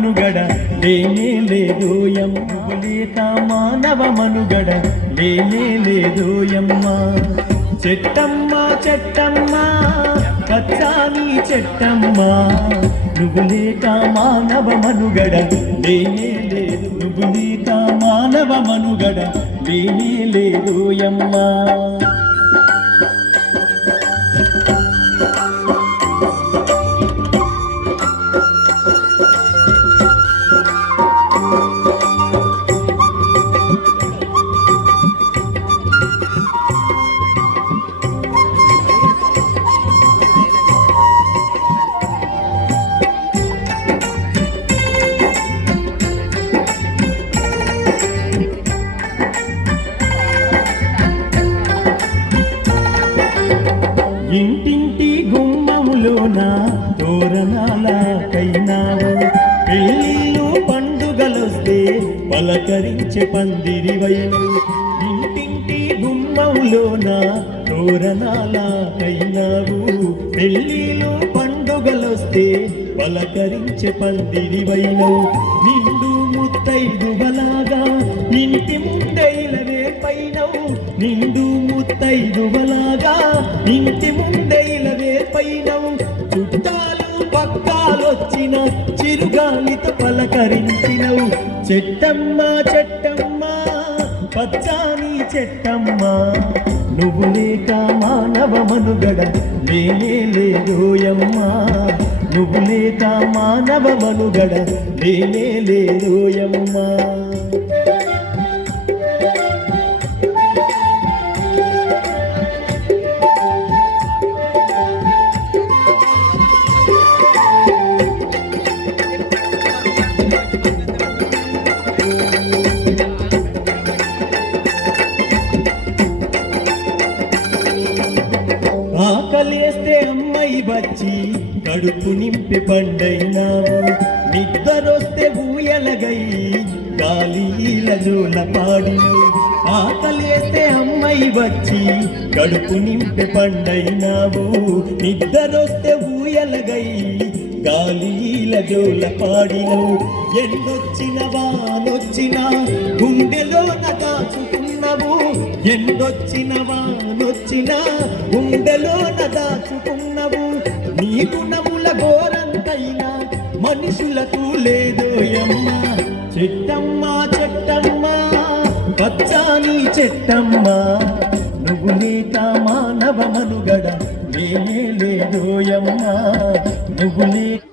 మనుగడ లేనే లేదోయమ్మ లేక మానవ మనుగడ లేనే లేదోయమ్మ చెట్టమ్మ చెట్టమ్మ పచ్చాని చెట్టమ్మ నువ్వు లేక మానవ మనుగడ లేనే లేదు నువ్వు లేక మానవ మనుగడ లేనే లేదోయమ్మ ఇంటింటి గుమ్మములోన తోరణాలకైనావు పెళ్ళిళ్ళు పండుగలొస్తే పలకరించే పందిరివైను ఇంటింటి గుమ్మములోన తోరణాలకైనావు పెళ్ళిళ్ళు పండుగలొస్తే పలకరించే పందిరివైను నిండు ముత్తైదువలాగా ఇంటి ముందైలవే పైనవు నిండు ముత్తైదువలాగా ఇంటి ముందైలవే పైనవు చుట్టాలు పక్కాలొచ్చిన చిరుగాలితో పలకరించినవు చెట్టమ్మ చెట్టమ్మ పచ్చాని చెట్టమ్మ నువ్వు లేక మానవ మనుగడ లేనే లేదోయమ్మ నువ్వు లేక మానవ మనుగడ లేనే లేదోయమ్మ ఆకలేస్తే అమ్మాయి వచ్చి కడుపు నింపి పండైనావు నిద్దరొస్తే ఊయలగై గాలిల జోల పాడిను ఆకలేస్తే అమ్మాయి వచ్చి కడుపు నింపి పండైనావు నిద్దరొస్తే ఊయలగై గాలిల జోల పాడినవు ఎండొచ్చిన వానొచ్చినా గుండెలోన దాచుకున్నవు ఎండొచ్చిన వానొచ్చినా గుండెలోన దాచుకున్నవు నీ గుణముల ఘోరంతైనా మనుషులకు లేదోయమ్మ చెట్టమ్మ చెట్టమ్మ పచ్చాని చెట్టమ్మ నువ్వు లేక మానవ మనుగడ లేనే లేదోయమ్మ నువ్వు లేక